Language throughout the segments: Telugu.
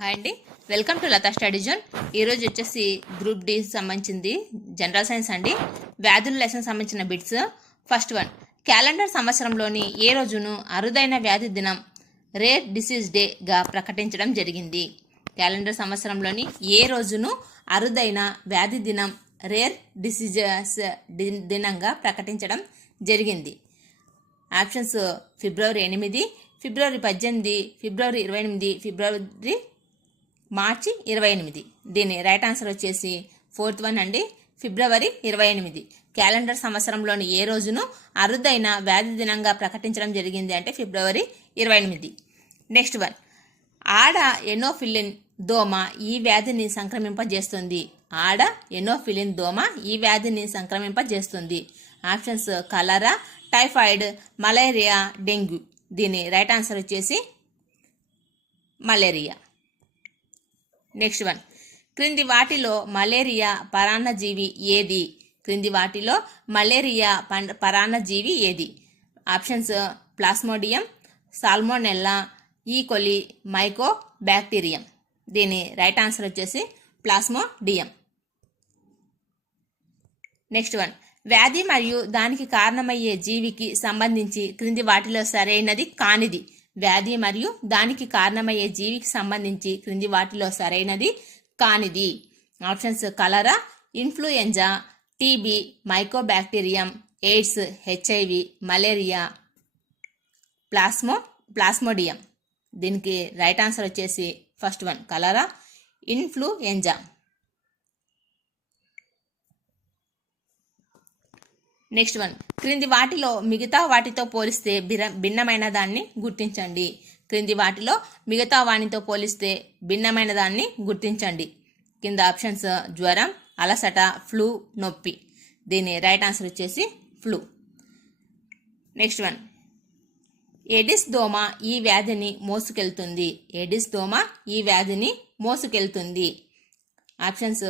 హాయ్ అండి. Welcome to Latha study zone. ఈరోజు వచ్చేసి గ్రూప్ డి సంబంధించింది జనరల్ సైన్స్ అండి. వ్యాధుల లెసన్ సంబంధించిన బిట్స్. ఫస్ట్ వన్ క్యాలెండర్ సంవత్సరంలోని ఏ రోజును అరుదైన వ్యాధి దినం రేర్ డిసీజ్ డేగా ప్రకటించడం జరిగింది. క్యాలెండర్ సంవత్సరంలోని ఏ రోజును అరుదైన వ్యాధి దినం రేర్ డిసీజెస్ ది- దినంగా ప్రకటించడం జరిగింది. ఆప్షన్స్ ఫిబ్రవరి ఎనిమిది ఫిబ్రవరి పద్దెనిమిది ఫిబ్రవరి ఇరవై ఎనిమిది ఫిబ్రవరి మార్చి ఇరవై ఎనిమిది. దీని రైట్ ఆన్సర్ వచ్చేసి ఫోర్త్ వన్ అండి. ఫిబ్రవరి ఇరవై ఎనిమిది. క్యాలెండర్ సంవత్సరంలోని ఏ రోజును అరుదైన వ్యాధి దినంగా ప్రకటించడం జరిగింది అంటే ఫిబ్రవరి ఇరవై ఎనిమిది. Next one. ఆడ ఎనోఫిలిన్ దోమ ఈ వ్యాధిని సంక్రమింపజేస్తుంది. ఆడ ఎనోఫిలిన్ దోమ ఈ వ్యాధిని సంక్రమింపజేస్తుంది. Options cholera typhoid malaria dengue. దీని రైట్ ఆన్సర్ వచ్చేసి మలేరియా. నెక్స్ట్ వన్ క్రింది వాటిలో మలేరియా పరాన్నజీవి ఏది? క్రింది వాటిలో మలేరియా పరాన్నజీవి ఏది? Options plasmodium salmonella E coli mycobacterium దీని రైట్ ఆన్సర్ వచ్చేసి ప్లాస్మోడియం. నెక్స్ట్ వన్ వ్యాధి మరియు దానికి కారణమయ్యే జీవికి సంబంధించి క్రింది వాటిలో సరైనది కానిది. వ్యాధి మరియు దానికి కారణమయ్యే జీవికి సంబంధించి క్రింది వాటిలో సరైనది కానిది. Options cholera influenza TB mycobacterium AIDS HIV malaria plasmo plasmodium. దీనికి రైట్ ఆన్సర్ వచ్చేసి first one cholera influenza. Next one క్రింది వాటిలో మిగతా వాటితో పోలిస్తే భిర భిన్నమైన దాన్ని గుర్తించండి. క్రింది వాటిలో మిగతా వాణితో పోలిస్తే భిన్నమైన దాన్ని గుర్తించండి. కింద ఆప్షన్స్ జ్వరం అలసట ఫ్లూ నొప్పి. దీని రైట్ ఆన్సర్ వచ్చేసి ఫ్లూ. నెక్స్ట్ వన్ ఎడిస్ దోమ ఈ వ్యాధిని మోసుకెళ్తుంది. ఎడిస్ దోమ ఈ వ్యాధిని మోసుకెళ్తుంది. Options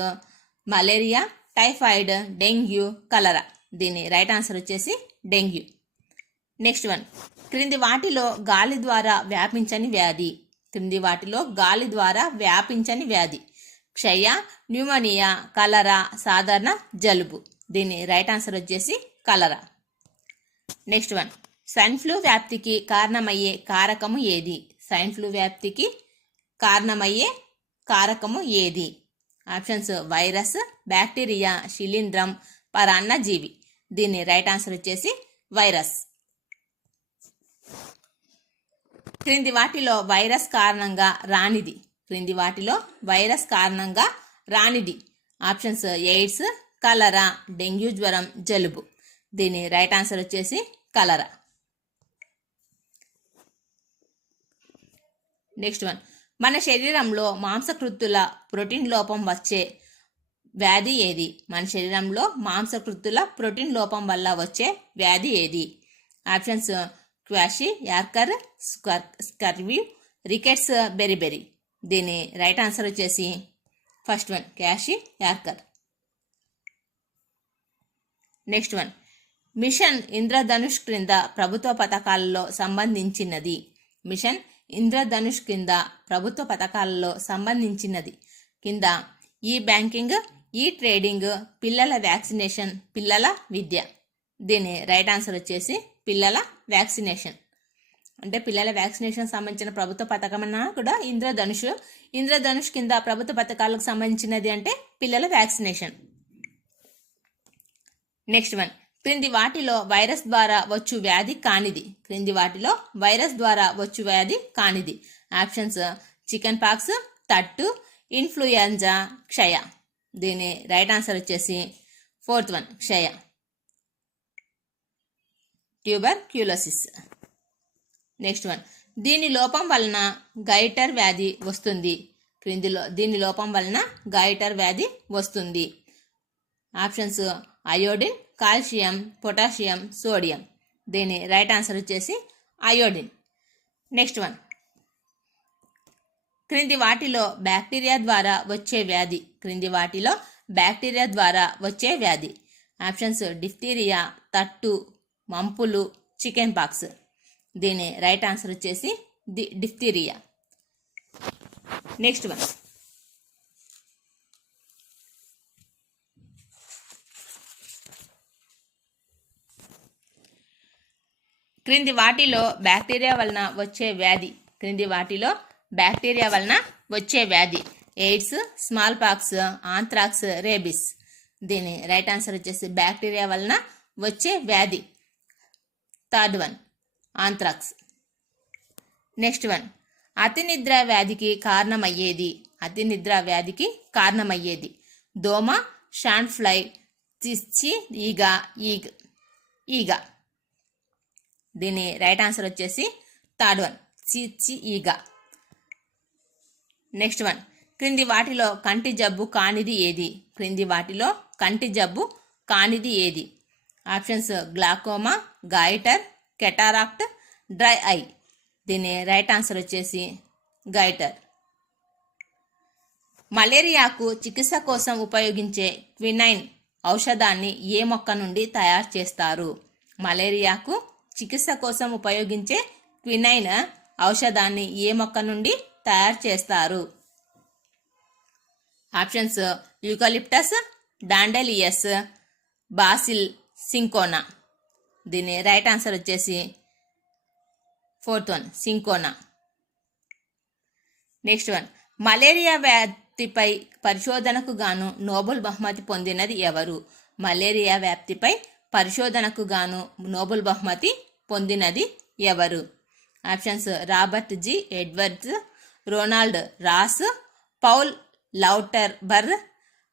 malaria typhoid dengue cholera. దీని రైట్ ఆన్సర్ వచ్చేసి డెంగ్యూ. Next one. క్రింది వాటిలో గాలి ద్వారా వ్యాపించని వ్యాధి. క్రింది వాటిలో గాలి ద్వారా వ్యాపించని వ్యాధి. క్షయ న్యూమోనియా కలరా సాధారణ జలుబు. దీని రైట్ ఆన్సర్ వచ్చేసి cholera. Next one. Swine flu వ్యాప్తికి కారణమయ్యే కారకము ఏది? స్వైన్ ఫ్లూ వ్యాప్తికి కారణమయ్యే కారకము ఏది? ఆప్షన్స్ వైరస్ బ్యాక్టీరియా శిలీంధ్రం పరాన్న జీవి. దీని రైట్ ఆన్సర్ వచ్చేసి వైరస్. క్రింది వాటిలో వైరస్ కారణంగా రానిది. క్రింది వాటిలో వైరస్ కారణంగా రానిది. ఆప్షన్స్ ఎయిడ్స్ కలరా డెంగ్యూ జ్వరం జలుబు. దీని రైట్ ఆన్సర్ వచ్చేసి కలరా. Next one. మన శరీరంలో మాంసకృత్తుల ప్రోటీన్ లోపం వచ్చే వ్యాధి ఏది? మన శరీరంలో మాంసకృత్తుల ప్రోటీన్ లోపం వల్ల వచ్చే వ్యాధి ఏది? Options kwashiorkor scurvy rickets beriberi. దీని రైట్ ఆన్సర్ వచ్చేసి first one kwashiorkor. Next one. Mission Indradhanush క్రింద ప్రభుత్వ పథకాలలో సంబంధించినది. మిషన్ ఇంద్రధనుష్ కింద ప్రభుత్వ పథకాలలో సంబంధించినది. కింద ఈ బ్యాంకింగ్ ఈ ట్రేడింగ్ పిల్లల వ్యాక్సినేషన్ పిల్లల విద్య. దీని రైట్ ఆన్సర్ వచ్చేసి పిల్లల వ్యాక్సినేషన్. అంటే పిల్లల వ్యాక్సినేషన్ సంబంధించిన ప్రభుత్వ పథకమన్నా కూడా ఇంద్రధనుష్. ఇంద్రధనుష్ కింద ప్రభుత్వ పథకాలకు సంబంధించినది అంటే పిల్లల వ్యాక్సినేషన్. Next one. క్రింది వాటిలో వైరస్ ద్వారా వచ్చు వ్యాధి కానిది. క్రింది వాటిలో వైరస్ ద్వారా వచ్చు వ్యాధి కానిది. ఆప్షన్స్ చికెన్ పాక్స్ తట్టు ఇన్ఫ్లుయెంజా క్షయ. దీని రైట్ ఆన్సర్ వచ్చేసి ఫోర్త్ వన్ క్షయ. ట్యూబర్ క్యూలోసిస్ నెక్స్ట్ వన్ దీని లోపం వలన గైటర్ వ్యాధి వస్తుంది. క్రిందిలో దీని లోపం వలన గైటర్ వ్యాధి వస్తుంది. Options iodine calcium potassium sodium దీని రైట్ ఆన్సర్ వచ్చేసి అయోడిన్ నెక్స్ట్ వన్ క్రింది వాటిలో బ్యాక్టీరియా ద్వారా వచ్చే వ్యాధి. క్రింది వాటిలో బ్యాక్టీరియా ద్వారా వచ్చే వ్యాధి. ఆప్షన్స్ డిఫ్టీరియా తట్టు మంపులు చికెన్ పాక్స్. దీని రైట్ ఆన్సర్ వచ్చేసి ది డిఫ్టీరియా. Next one. క్రింది వాటిలో బ్యాక్టీరియా వలన వచ్చే వ్యాధి. క్రింది వాటిలో బ్యాక్టీరియా వలన వచ్చే వ్యాధి. AIDS smallpox anthrax rabies. దీని రైట్ ఆన్సర్ వచ్చేసి బ్యాక్టీరియా వలన వచ్చే వ్యాధి. Third one anthrax next one అతి నిద్ర వ్యాధికి కారణమయ్యేది. అతినిద్ర వ్యాధికి కారణమయ్యేది. దోమ షాండ్ ఫ్లై చిచ్చి ఈగ ఈగ ఈగ. దీని రైట్ ఆన్సర్ వచ్చేసి థర్డ్ వన్ చిచ్చి ఈగ. నెక్స్ట్ వన్ క్రింది వాటిలో కంటి జబ్బు కానిది ఏది? క్రింది వాటిలో కంటి జబ్బు కానిది ఏది? Options glaucoma goitre cataract dry eye దీని రైట్ ఆన్సర్ వచ్చేసి గైటర్ మలేరియాకు చికిత్స కోసం ఉపయోగించే క్వినైన్ ఔషధాన్ని ఏ మొక్క నుండి తయారు చేస్తారు? మలేరియాకు చికిత్స కోసం ఉపయోగించే క్వినైన్ ఔషధాన్ని ఏ మొక్క నుండి తయారు చేస్తారు. Options eucalyptus dandelions basil cinchona. దీని రైట్ ఆన్సర్ వచ్చేసి fourth one cinchona. Next one malaria వ్యాప్తిపై పరిశోధనకు గాను నోబెల్ బహుమతి పొందినది ఎవరు? మలేరియా వ్యాప్తిపై పరిశోధనకు గాను నోబెల్ బహుమతి పొందినది ఎవరు? Options Robert G. Edwards Ronald Ross Paul Lauterbur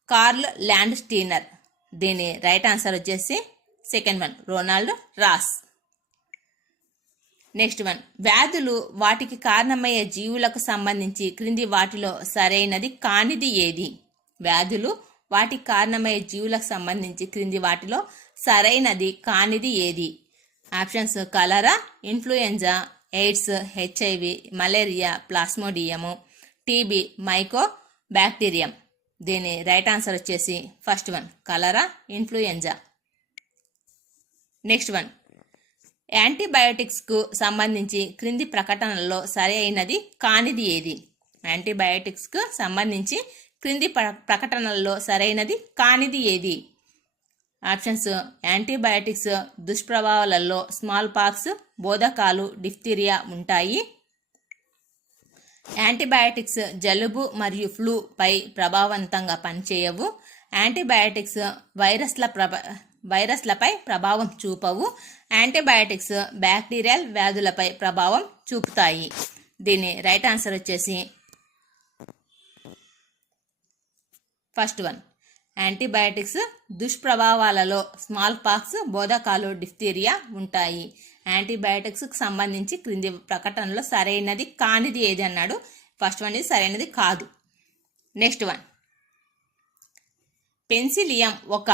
Karl Landsteiner దీని రైట్ ఆన్సర్ వచ్చేసి second one Ronald Ross. Next one వ్యాధులు వాటికి కారణమయ్యే జీవులకు సంబంధించి క్రింది వాటిలో సరైనది కానిది ఏది? వ్యాధులు వాటికి కారణమయ్యే జీవులకు సంబంధించి క్రింది వాటిలో సరైనది కానిది ఏది? Options cholera influenza AIDS HIV malaria plasmodium TB mycobacterium దీని రైట్ ఆన్సర్ వచ్చేసి first one cholera influenza next one యాంటీబయాటిక్స్కు సంబంధించి క్రింది ప్రకటనల్లో సరి అయినది కానిది ఏది? యాంటీబయాటిక్స్కు సంబంధించి క్రింది ప్ర- ప్రకటనల్లో సరైనది కానిది ఏది? ఆప్షన్స్ యాంటీబయాటిక్స్ దుష్ప్రభావాలలో స్మాల్ పాక్స్ బోధకాలు డిఫ్తీరియా ఉంటాయి. యాంటీబయాటిక్స్ జలుబు మరియు ఫ్లూ పై ప్రభావవంతంగా పనిచేయవు. యాంటీబయాటిక్స్ వైరస్ల ప్రభ వైరస్లపై ప్రభావం చూపవు. యాంటీబయాటిక్స్ బ్యాక్టీరియల్ వ్యాధులపై ప్రభావం చూపుతాయి. దీని రైట్ ఆన్సర్ వచ్చేసి ఫస్ట్ వన్. యాంటీబయాటిక్స్ దుష్ప్రభావాలలో స్మాల్ పాక్స్ బోధకాలు డిఫ్తీరియా ఉంటాయి. యాంటీబయాటిక్స్కి సంబంధించి క్రింది ప్రకటనలో సరైనది కానిది ఏది అన్నాడు? ఫస్ట్ వన్ ఇది సరైనది కాదు. Next one. పెన్సిలియం ఒక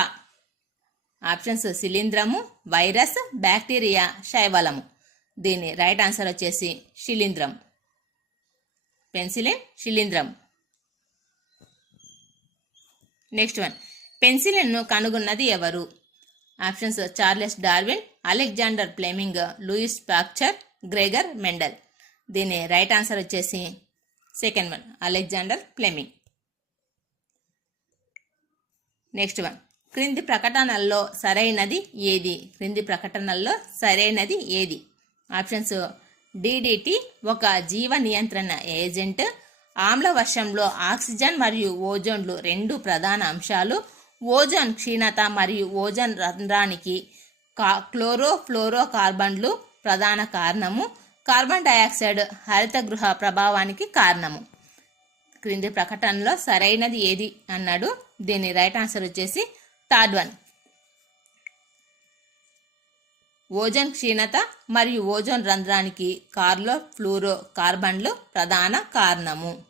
ఆప్షన్స్ శిలీంధ్రము వైరస్ బ్యాక్టీరియా శైవలము. దీని రైట్ ఆన్సర్ వచ్చేసి శిలీంధ్రం పెన్సిలిన్ శిలీంధ్రం నెక్స్ట్ వన్ పెన్సిలిన్ను కనుగొన్నది ఎవరు? Options Charles Darwin Alexander Fleming Louis Pasteur Gregor Mendel దీని రైట్ ఆన్సర్ వచ్చేసి second one Alexander Fleming next one క్రింది ప్రకటనల్లో సరైనది ఏది? క్రింది ప్రకటనల్లో సరైనది ఏది? ఆప్షన్స్ డిడిటి ఒక జీవ నియంత్రణ ఏజెంట్ ఆమ్ల వర్షంలో ఆక్సిజన్ మరియు ఓజోన్లు రెండు ప్రధాన అంశాలు. ఓజోన్ క్షీణత మరియు ఓజోన్ రంధ్రానికి కా క్లోరో ఫ్లోరో కార్బన్లు ప్రధాన కారణము. కార్బన్ డయాక్సైడ్ హరితగృహ ప్రభావానికి కారణము. క్రింది ప్రకటనలో సరైనది ఏది అన్నాడు? దీని రైట్ ఆన్సర్ వచ్చేసి థర్డ్ వన్. ఓజోన్ క్షీణత మరియు ఓజోన్ రంధ్రానికి కార్లో ఫ్లూరో కార్బన్లు ప్రధాన కారణము.